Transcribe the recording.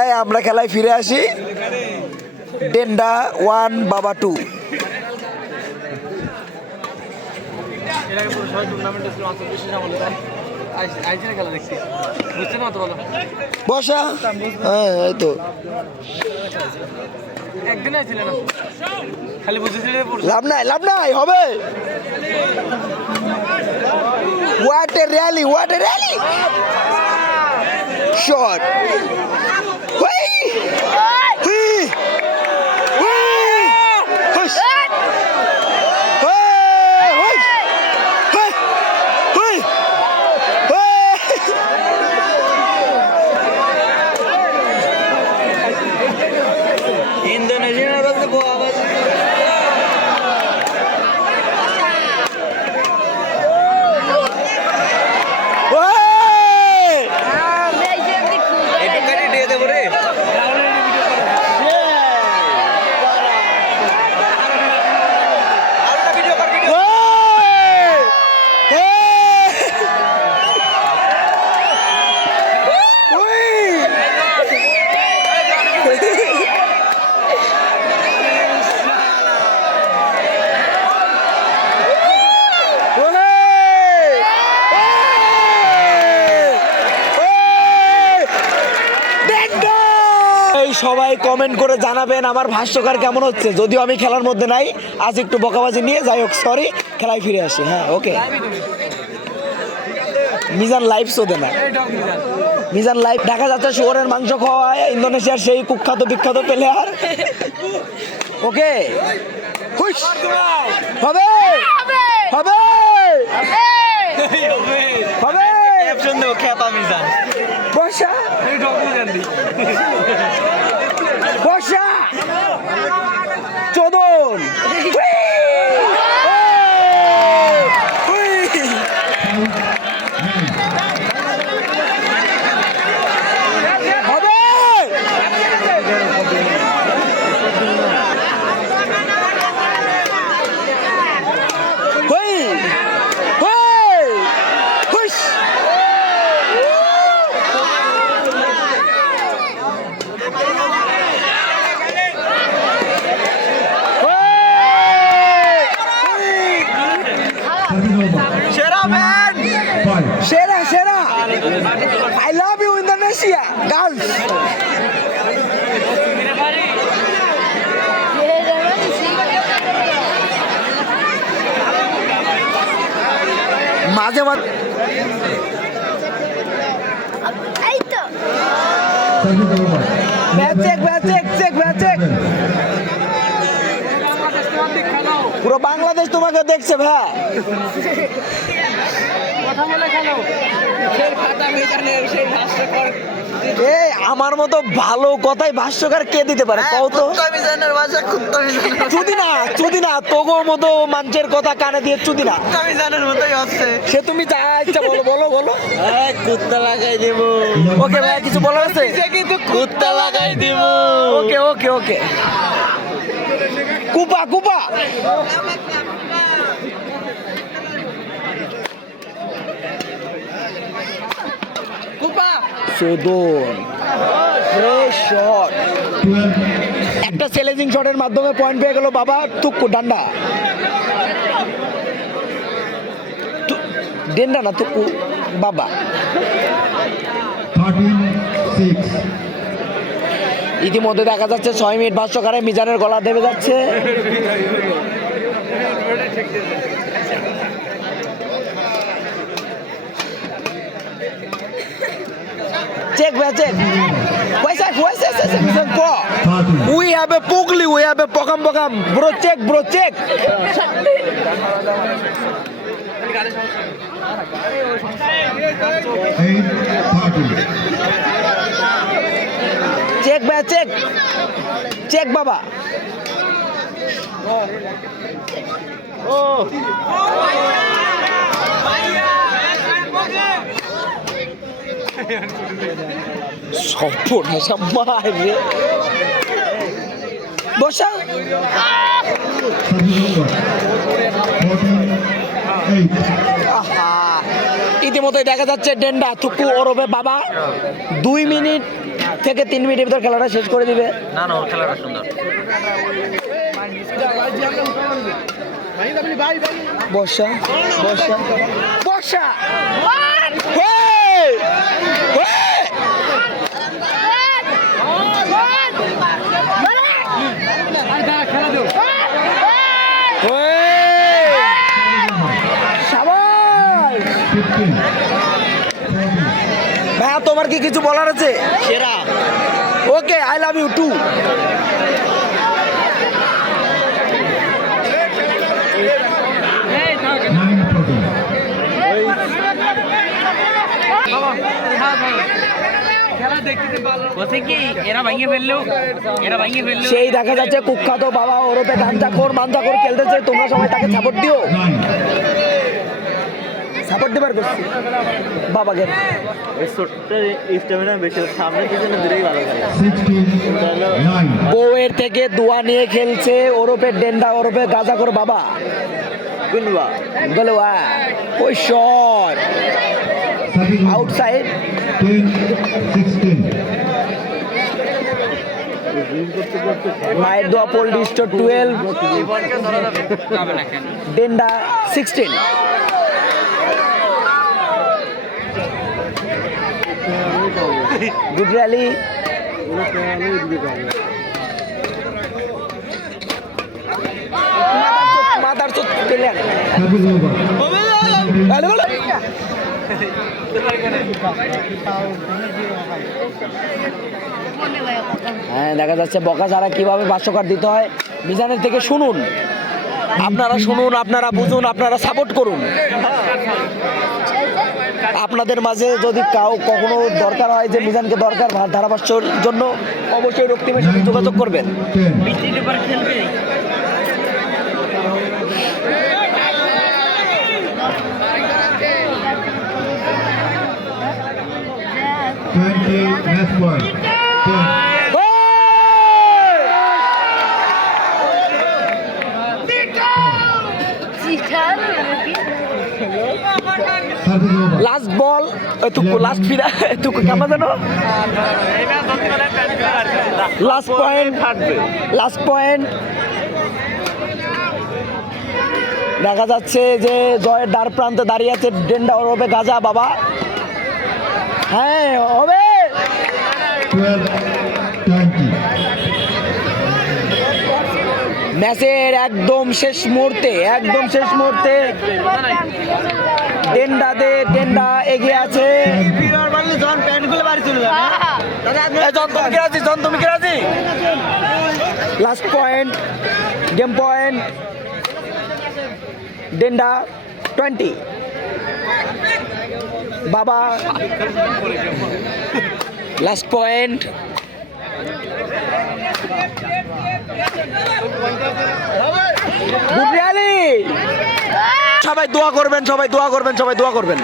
এই আমরা খেলায় ফিরে আসি। ডেন্ডা 1 বাবা 2। বসা হ্যাঁ এই তো লাভ নাই হবে। What a rally! Shot! সবাই কমেন্ট করে জানাবেন আমার ভাষ্যকার কেমন হচ্ছে। যদিও আমি খেলার মধ্যে নাই, আজ একটু বকাবাজি নিয়ে যাই হোক, সরি, খেলায় ফিরে আসি। হ্যাঁ ওকে। মিজান লাইভ শোধে না, মিজান লাইভ দেখা যাচ্ছে শুয়োরের মাংস খাওয়ায় ইন্দোনেশিয়ার সেই কুখ্যাত বিখ্যাত প্লেয়ার। ওকে হবে হবে হবে বসা বসা চোদন সেরা I love you Indonesia girls. মাঝে মাঝে এই তো ব্যাচেক পুরো বাংলাদেশ তোমাকে দেখছে ভাই। আমার মতো ভালো কথাই ভাষ্যকার কে দিতে পারে কও তো? চুদি না তোগো মতো মানুষের কথা কানে দিয়ে চুদি না সে তুমি যা ইচ্ছা বলো কুত্তা লাগাই দেব। ওকে ভাই কিছু বলার আছে? কুত্তা লাগাই দেব। ওকে কুপা একটা চ্যালেঞ্জিং শটের মাধ্যমে পয়েন্ট পেয়ে গেল বাবা তুক্কু ডান্ডা ডেন্ডা না তুক্কু বাবা। ইতিমধ্যে দেখা যাচ্ছে 6 মিনিট ভাষ্যকারে মিজানের গলা দেবে যাচ্ছে। Check. We have a pugli, we have a pokam. Bro, check. Check, Baba. Oh. সর্বনাশা মারে বসা। ইতিমধ্যে দেখা যাচ্ছে ডেন্ডা থুকু ওরবে বাবা 2 মিনিট থেকে 3 মিনিটের ভিতর খেলাটা শেষ করে দিবে। না না, ওর খেলাটা সুন্দর। বর্ষা বর্ষা বর্ষা ভাইয়া তোমার কি কিছু বলার আছে? সেরা। ওকে, আই লাভ ইউ টু। সেই দেখা যাচ্ছে কুখ্যাত বাবা ওরফে গাঞ্জাখোর মাঞ্জাখোর খেলতেছে, তোমরা সবাই তাকে সাপোর্ট দিও। সাপোর্ট দিবার করছি বাবাকে। বউয়ের থেকে দোয়া নিয়ে খেলছে ওরফে ডেন্ডা ওরফে গাঁজাখোর বাবা। গলওয়া ওই শট আউটসাইড। মায়ের দোয়া পোল ডিস্টো 12, ডেন্ডা 16। Good rally. মাদার চোখ পেলেন। হ্যাঁ, দেখা যাচ্ছে বকা ছাড়া কিভাবে 500 কার্ড দিতে হয় মিজানের থেকে শুনুন। আপনারা শুনুন, আপনারা বুঝুন, আপনারা সাপোর্ট করুন। আপনাদের মাঝে যদি কখনো দরকার হয় যে মিজানকে দরকার ধারাভাষ্যর জন্য, অবশ্যই রক্তিমের সাথে যোগাযোগ করবেন। লাস্ট বল, তুকু লাস্ট ফিরা, তুকু কেমন জানো? Last point, last point. দেখা যাচ্ছে যে জয়ের দ্বার প্রান্তে দাঁড়িয়ে আছে ডেন্ডা ওরফে গাজা বাবা। হ্যাঁ হবে। ম্যাচের একদম শেষ মুহূর্তে, একদম শেষ মুহূর্তে ডেন্ডা এগিয়ে আছে। লাস্ট পয়েন্ট, গেম পয়েন্ট, ডেন্ডা 20 বাবা। Last point. Good rally. সবাই দোয়া করবেন, সবাই দোয়া করবেন, সবাই দোয়া করবেন।